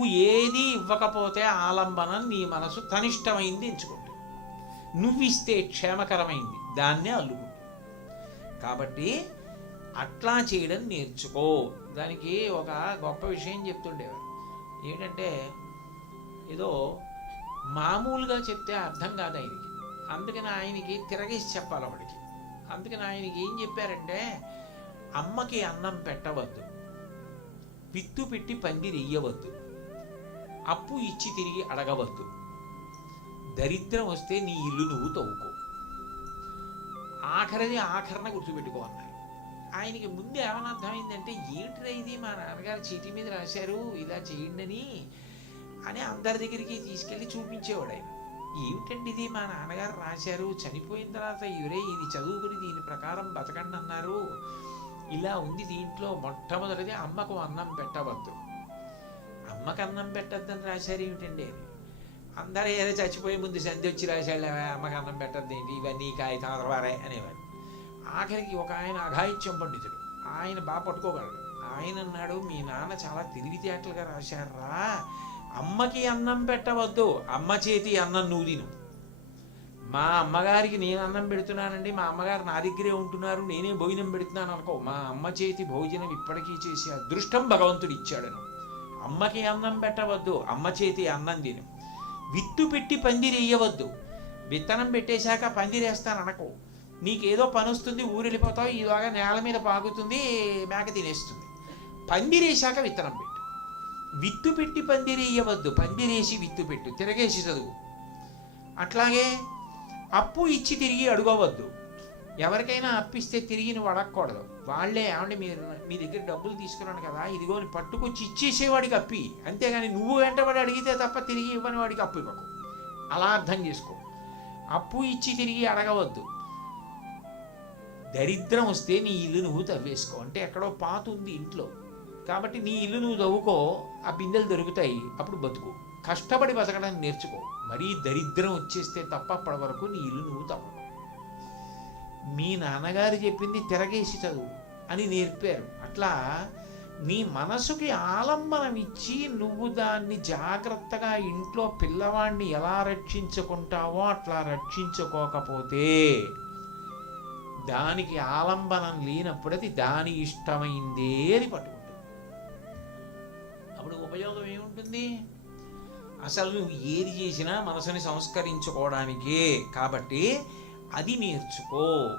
నువ్వు ఏది ఇవ్వకపోతే ఆలంబనం నీ మనసు తనిష్టమైంది ఎంచుకుంటుంది. నువ్వు ఇస్తే క్షేమకరమైంది. దాన్నే అల్లుకుంటుంది. కాబట్టి అట్లా చేయడం నేర్చుకో. దానికి ఒక గొప్ప విషయం చెప్తుండేవారు ఏంటంటే ఏదో మామూలుగా చెప్తే అర్థం కాదు ఆయనకి. అందుకని ఆయనకి తిరగేసి చెప్పాలి వాడికి అందుకని ఆయనకి ఏం చెప్పారంటే అమ్మకి అన్నం పెట్టవద్దు. విత్తు పెట్టి పందిరి ఇయ్యవద్దు అప్పు ఇచ్చి తిరిగి అడగవద్దు. దరిద్రం వస్తే నీ ఇల్లు నువ్వు తవ్వుకో. ఆఖరిది ఆఖరణ గుర్తుపెట్టుకో అన్నారు. ఆయనకి ముందు ఏమైనా అర్థమైందంటే ఏంటిరా ఇది? మా నాన్నగారు చీటీ మీద రాశారు ఇలా చేయండి అని అని అందరి దగ్గరికి తీసుకెళ్ళి చూపించేవాడు ఆయన. ఏమిటండి ఇది? మా నాన్నగారు రాశారు చనిపోయిన తర్వాత ఇవరే ఇది చదువుకుని దీని ప్రకారం బతకండి అన్నారు. ఇలా ఉంది దీంట్లో మొట్టమొదటిది అమ్మకు అన్నం పెట్టవద్దు. అమ్మకి అన్నం పెట్టద్దని రాశారు ఏమిటండి? అందరూ ఏదో చచ్చిపోయే ముందు సంధి వచ్చి రాశాడు అమ్మకి అన్నం పెట్టద్దు ఏంటి? ఇవన్నీ కాగితం అదరవారే అనేవాడు. ఆఖరికి ఒక ఆయన అఘాయిత్యం పండితుడు. ఆయన బాగా పట్టుకోగలడు. ఆయన అన్నాడు మీ నాన్న చాలా తెలివితేటలుగా రాశారా అమ్మకి అన్నం పెట్టవద్దు. అమ్మ చేతి అన్నం నువ్వు తిను. మా అమ్మగారికి నేను అన్నం పెడుతున్నానండి. మా అమ్మగారు నా దగ్గరే ఉంటున్నారు. నేనే భోజనం పెడుతున్నాను అనుకో. మా అమ్మ చేతి భోజనం ఇప్పటికీ చేసి అదృష్టం భగవంతుడు ఇచ్చాడను. అమ్మకి అన్నం పెట్టవద్దు అమ్మ చేతి అన్నం తిను. విత్తు పెట్టి పందిరేయవద్దు విత్తనం పెట్టేశాక పందిరేస్తాను అనకో. నీకేదో పని వస్తుంది ఊరెళ్ళిపోతావు ఈలోగా నేల మీద పాకుతుంది మేక తినేస్తుంది. పందిరేశాక విత్తనం పెట్టు. విత్తు పెట్టి పందిరేయవద్దు పందిరేసి విత్తు పెట్టు. తిరగేసి చదువు. అట్లాగే అప్పు ఇచ్చి తిరిగి అడుగవద్దు. ఎవరికైనా అప్పిస్తే తిరిగి నువ్వు అడగకూడదు. వాళ్ళే ఏమంటే మీరు మీ దగ్గర డబ్బులు తీసుకున్నాను కదా ఇదిగో అని పట్టుకొచ్చి ఇచ్చేసేవాడికి అప్పి. అంతేగాని నువ్వు వెంటబడి అడిగితే తప్ప తిరిగి ఇవ్వని వాడికి అప్పు ఇవ్వకు. అలా అర్థం చేసుకో. అప్పు ఇచ్చి తిరిగి అడగవద్దు. దరిద్రం వస్తే నీ ఇల్లు నువ్వు తవ్వేసుకో. అంటే ఎక్కడో పాత ఉంది ఇంట్లో. కాబట్టి నీ ఇల్లు నువ్వు తవ్వుకో ఆ బిందెలు దొరుకుతాయి అప్పుడు బతుకు. కష్టపడి బతకడం నేర్చుకో. మరీ దరిద్రం వచ్చేస్తే తప్ప అప్పటి వరకు నీ ఇల్లు నువ్వు తవ్వకు. మీ నాన్నగారు చెప్పింది తిరగేసి చదువు అని నేర్పారు. అట్లా నీ మనసుకి ఆలంబనం ఇచ్చి నువ్వు దాన్ని జాగ్రత్తగా ఇంట్లో పిల్లవాడిని ఎలా రక్షించుకుంటావో అట్లా రక్షించుకోకపోతే దానికి ఆలంబనం లేనప్పుడు అది దాని ఇష్టమైందే అని పట్టుకుంటుంది. అప్పుడు ఉపయోగం ఏముంటుంది? అసలు నువ్వు ఏది చేసినా మనసుని సంస్కరించుకోవడానికే. కాబట్టి అది నేర్చుకో.